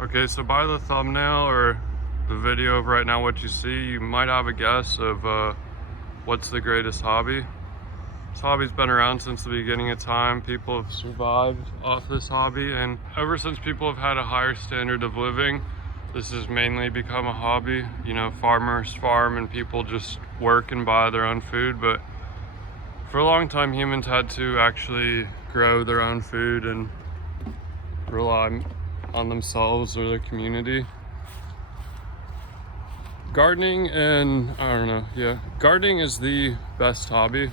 Okay, so by the thumbnail or the video of right now, what you see, you might have a guess of what's the greatest hobby. This hobby's been around since the beginning of time. People have survived off this hobby, and ever since people have had a higher standard of living, this has mainly become a hobby. You know, farmers farm and people just work and buy their own food, but for a long time humans had to actually grow their own food and rely on themselves or their community. Gardening and gardening is the best hobby.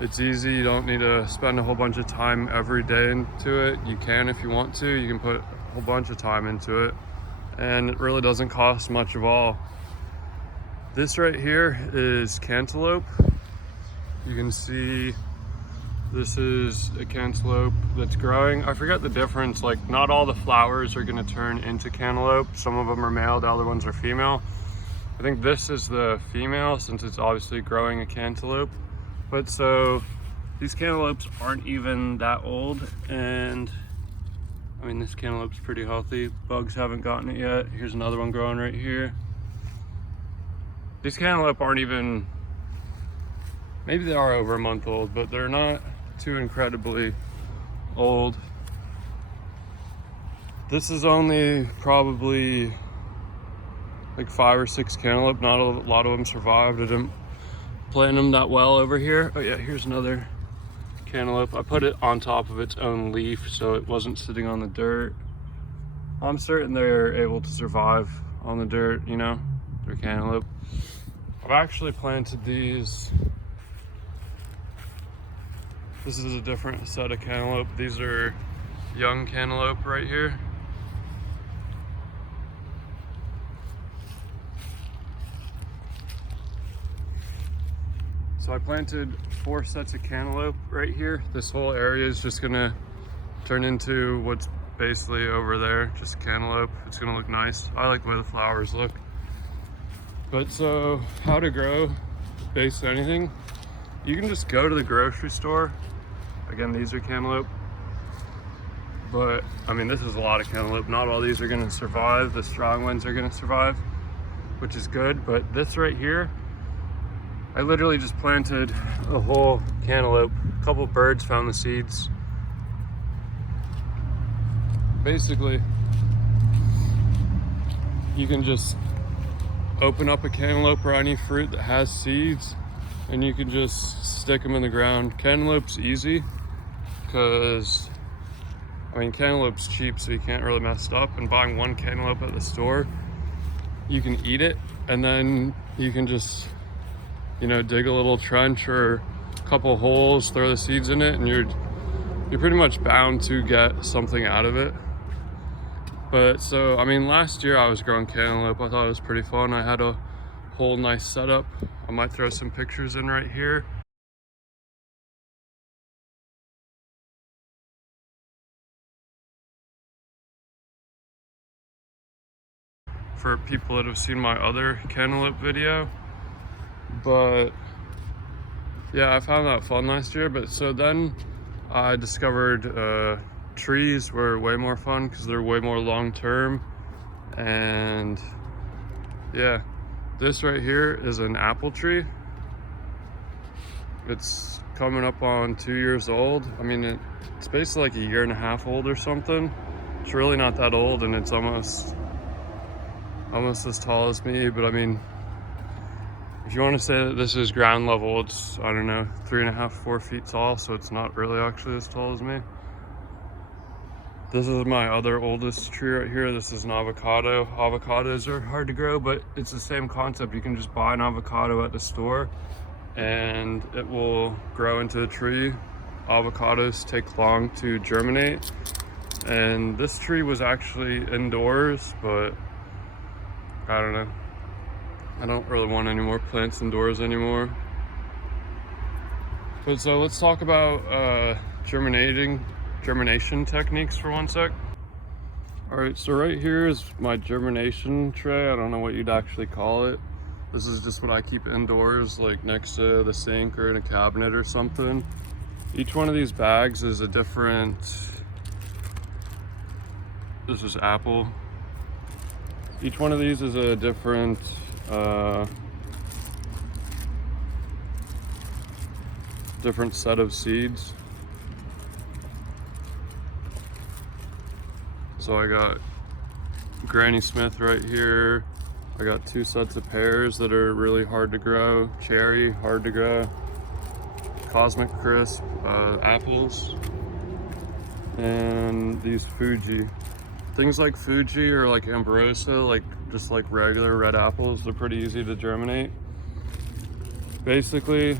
It's easy, you don't need to spend a whole bunch of time every day into it. You can if you want to, you can put a whole bunch of time into it, and it really doesn't cost much of all. This right here is cantaloupe. You can see this is a cantaloupe that's growing. I forget the difference, like not all the flowers are gonna turn into cantaloupe. Some of them are male, the other ones are female. I think this is the female since it's obviously growing a cantaloupe. But so these cantaloupes aren't even that old, and I mean this cantaloupe's pretty healthy. Bugs haven't gotten it yet. Here's another one growing right here. These cantaloupe aren't even, maybe they are over a month old, but they're not too incredibly old. This is only probably like 5 or 6 cantaloupe. Not a lot of them survived. I didn't plant them that well over here. Oh yeah, here's another cantaloupe. I put it on top of its own leaf so it wasn't sitting on the dirt. I'm certain they're able to survive on the dirt, you know, they're cantaloupe. I've actually planted these. This is a different set of cantaloupe. These are young cantaloupe right here. So I planted 4 sets of cantaloupe right here. This whole area is just gonna turn into what's basically over there, just cantaloupe. It's gonna look nice. I like the way the flowers look. But so how to grow basically anything, you can just go to the grocery store. Again, these are cantaloupe, but I mean, this is a lot of cantaloupe. Not all these are gonna survive. The strong ones are gonna survive, which is good. But this right here, I literally just planted a whole cantaloupe. A couple birds found the seeds. Basically, you can just open up a cantaloupe or any fruit that has seeds, and you can just stick them in the ground. Cantaloupe's easy because, I mean, cantaloupe's cheap, so you can't really mess it up. And buying one cantaloupe at the store, you can eat it, and then you can just, you know, dig a little trench or a couple holes, throw the seeds in it, and you're pretty much bound to get something out of it. But so, I mean, last year I was growing cantaloupe. I thought it was pretty fun. I had a whole nice setup. I might throw some pictures in right here. For people that have seen my other cantaloupe video. But yeah, I found that fun last year. But so then I discovered trees were way more fun because they're way more long-term. And yeah, this right here is an apple tree. It's coming up on 2 years old. I mean, it's basically like a year and a half old or something. It's really not that old, and it's almost as tall as me. But I mean, if you want to say that this is ground level, it's, I don't know, 3.5, 4 feet tall, so it's not really actually as tall as me. This is my other oldest tree right here. This is an avocado. Avocados are hard to grow, but it's the same concept. You can just buy an avocado at the store and it will grow into a tree. Avocados take long to germinate. And this tree was actually indoors, but I don't know. I don't really want any more plants indoors anymore. But so let's talk about germination techniques for one sec. All right, so right here is my germination tray. I don't know what you'd actually call it. This is just what I keep indoors, like next to the sink or in a cabinet or something. Each one of these bags is a different This is apple. Each one of these is a different different set of seeds. So I got Granny Smith right here. I got 2 sets of pears that are really hard to grow. Cherry, hard to grow. Cosmic Crisp apples. And these Fuji. Things like Fuji or like Ambrosia, like just like regular red apples, they're pretty easy to germinate. Basically,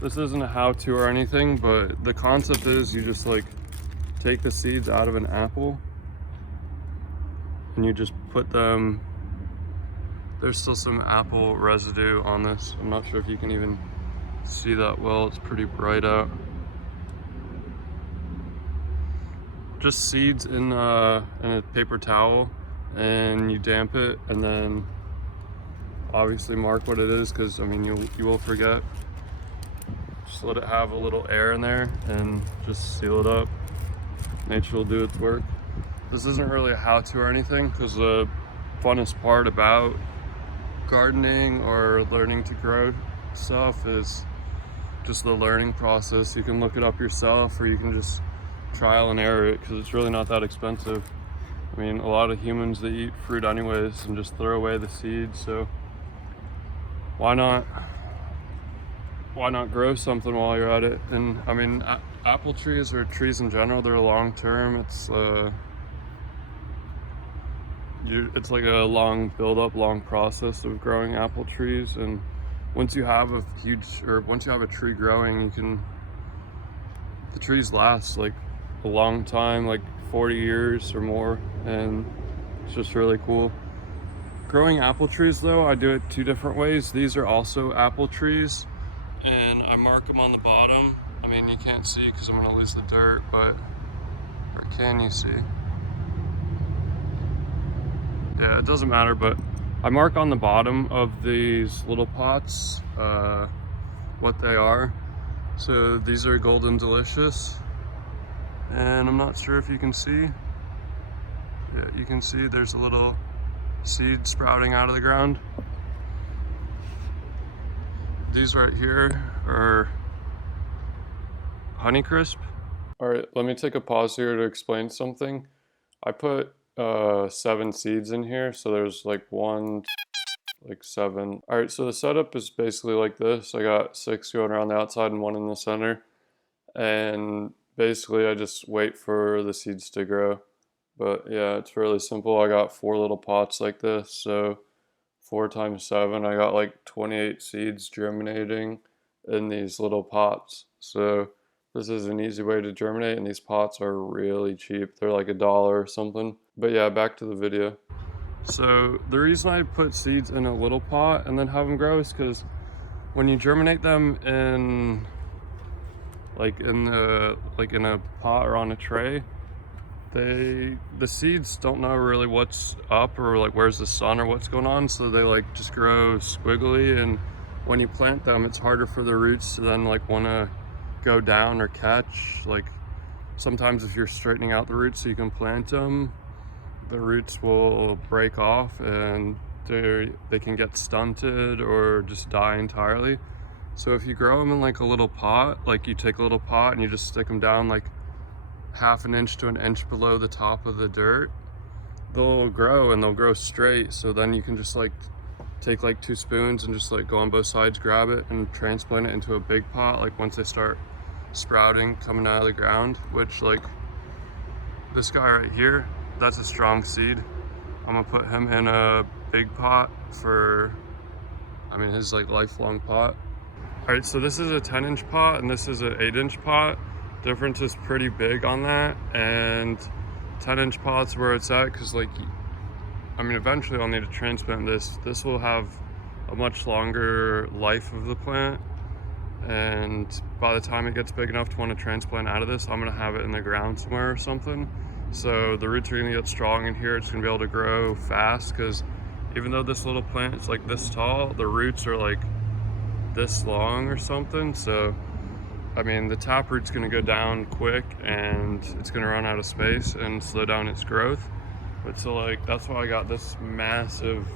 this isn't a how-to or anything, but the concept is you just like take the seeds out of an apple and you just put them, there's still some apple residue on this. I'm not sure if you can even see that well, it's pretty bright out. Just seeds in a paper towel, and you damp it, and then obviously mark what it is, because I mean you will forget. Just let it have a little air in there and just seal it up. Nature will do its work. This isn't really a how-to or anything, because the funnest part about gardening or learning to grow stuff is just the learning process. You can look it up yourself, or you can just trial and error it, because it's really not that expensive. I mean, a lot of humans, they eat fruit anyways and just throw away the seeds, so why not grow something while you're at it? And I mean, apple trees or trees in general, they're long term. It's like a long build up, long process of growing apple trees, and once you have a tree growing, the trees last like a long time, like 40 years or more, and it's just really cool. Growing apple trees though, I do it 2 different ways. These are also apple trees, and I mark them on the bottom. I mean, you can't see because I'm gonna lose the dirt, but, or can you see? Yeah, it doesn't matter, but I mark on the bottom of these little pots what they are. So these are Golden Delicious, and I'm not sure if you can see. Yeah, you can see there's a little seed sprouting out of the ground. These right here are Honeycrisp. All right, let me take a pause here to explain something. I put 7 seeds in here, so there's like 7. All right, so the setup is basically like this. I got 6 going around the outside and 1 in the center, and basically I just wait for the seeds to grow. But yeah, it's really simple. I got 4 little pots like this, so 4 times 7, I got like 28 seeds germinating in these little pots. So this is an easy way to germinate, and these pots are really cheap. They're like $1 or something. But yeah, back to the video. So the reason I put seeds in a little pot and then have them grow is because when you germinate them in a pot or on a tray, the seeds don't know really what's up or like where's the sun or what's going on, so they like just grow squiggly, and when you plant them, it's harder for the roots to then like want to go down or catch. Like sometimes if you're straightening out the roots so you can plant them, the roots will break off and they can get stunted or just die entirely. So if you grow them in like a little pot, like you take a little pot and you just stick them down like 1/2 inch to 1 inch below the top of the dirt, they'll grow, and they'll grow straight. So then you can just like take like 2 spoons and just like go on both sides, grab it, and transplant it into a big pot like once they start sprouting, coming out of the ground. Which, like this guy right here, that's a strong seed. I'm gonna put him in a big pot for, I mean, his like lifelong pot. All right, so this is a 10-inch pot and this is an 8-inch pot. Difference is pretty big on that, and 10-inch pots where it's at, because like, I mean, eventually I'll need to transplant this. This will have a much longer life of the plant, and by the time it gets big enough to want to transplant out of this, I'm gonna have it in the ground somewhere or something. So the roots are gonna get strong in here. It's gonna be able to grow fast, because even though this little plant is like this tall, the roots are like this long or something. So I mean, the taproot's gonna go down quick and it's gonna run out of space and slow down its growth. But so like, that's why I got this massive,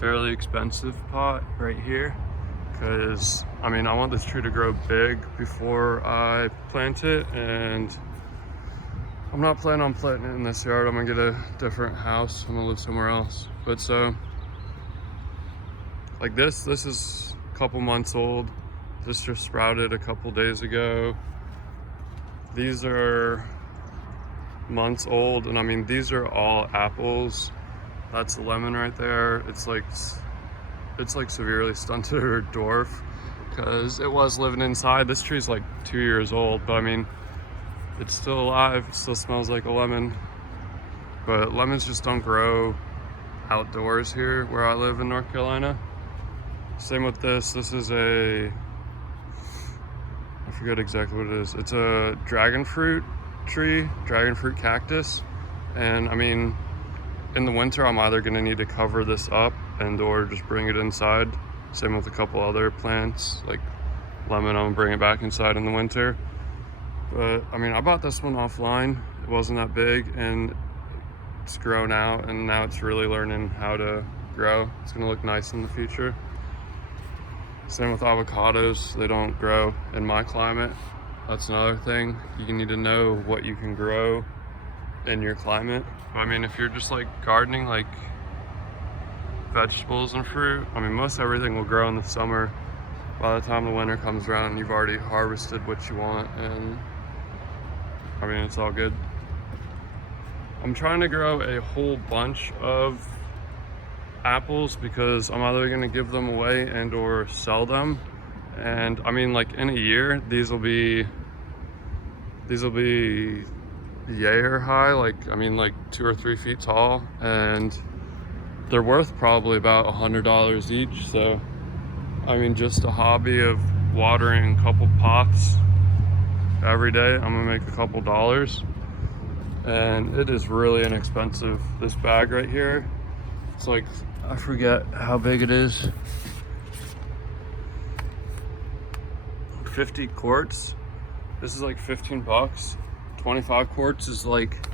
fairly expensive pot right here. Because, I mean, I want this tree to grow big before I plant it, and I'm not planning on planting it in this yard. I'm gonna get a different house. I'm gonna live somewhere else. But so, like this is a couple months old. This just sprouted a couple days ago. These are months old, and I mean, these are all apples. That's a lemon right there. It's like severely stunted or dwarf because it was living inside. This tree's like 2 years old, but I mean, it's still alive. It still smells like a lemon, but lemons just don't grow outdoors here where I live in North Carolina. Same with this. This is I forget exactly what it is. It's a dragon fruit tree, dragon fruit cactus. And I mean, in the winter, I'm either gonna need to cover this up and or just bring it inside. Same with a couple other plants, like lemon, I'm gonna bring it back inside in the winter. But I mean, I bought this one offline. It wasn't that big and it's grown out, and now it's really learning how to grow. It's gonna look nice in the future. Same with avocados. They don't grow in my climate. That's another thing. You need to know what you can grow in your climate. I mean, if you're just like gardening, like vegetables and fruit, I mean, most everything will grow in the summer. By the time the winter comes around, you've already harvested what you want, and I mean, it's all good. I'm trying to grow a whole bunch of apples because I'm either gonna give them away and or sell them. And I mean, like in a year, these will be yay or high, like I mean, like 2 or 3 feet tall, and they're worth probably about $100 each. So I mean, just a hobby of watering a couple pots every day, I'm gonna make a couple dollars. And it is really inexpensive. This bag right here, it's like, I forget how big it is, 50 quarts. This is like 15 bucks. 25 quarts is like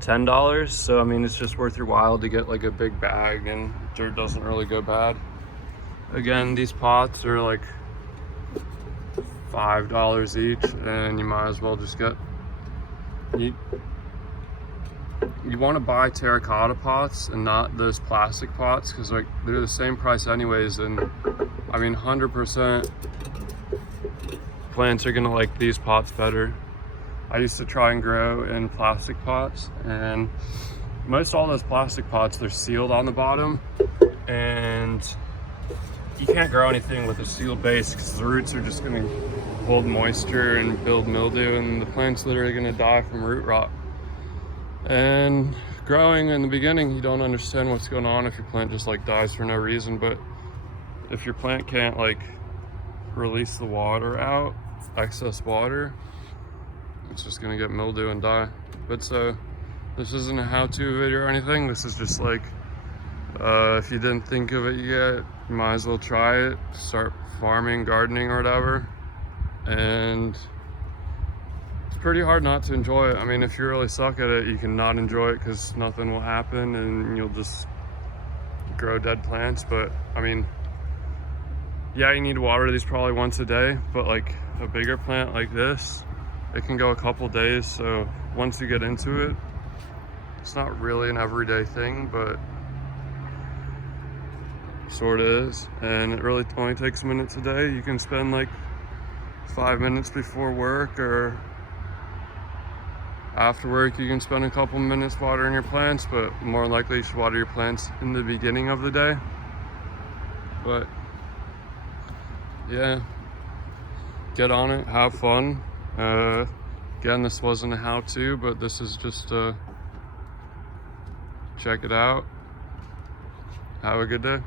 $10. So I mean, it's just worth your while to get like a big bag, and dirt doesn't really go bad. Again, these pots are like $5 each, and you might as well just get, you want to buy terracotta pots and not those plastic pots, because like they're the same price anyways. And I mean, 100% plants are gonna like these pots better. I used to try and grow in plastic pots, and most all those plastic pots, they're sealed on the bottom, and you can't grow anything with a sealed base because the roots are just gonna hold moisture and build mildew, and the plant's literally gonna die from root rot. And growing in the beginning, you don't understand what's going on if your plant just like dies for no reason. But if your plant can't like release the water out, excess water, it's just gonna get mildew and die. But so this isn't a how-to video or anything. This is just like, if you didn't think of it yet, you might as well try it. Start farming, gardening, or whatever. And it's pretty hard not to enjoy it. I mean, if you really suck at it, you can not enjoy it because nothing will happen and you'll just grow dead plants. But I mean, yeah, you need to water these probably once a day, but like a bigger plant like this, it can go a couple days. So once you get into it, it's not really an everyday thing, but sort of is. And it really only takes minutes a day. You can spend like 5 minutes before work, or after work you can spend a couple minutes watering your plants, but more likely you should water your plants in the beginning of the day. But yeah, get on it, have fun. Again, this wasn't a how-to, but this is just check it out. Have a good day.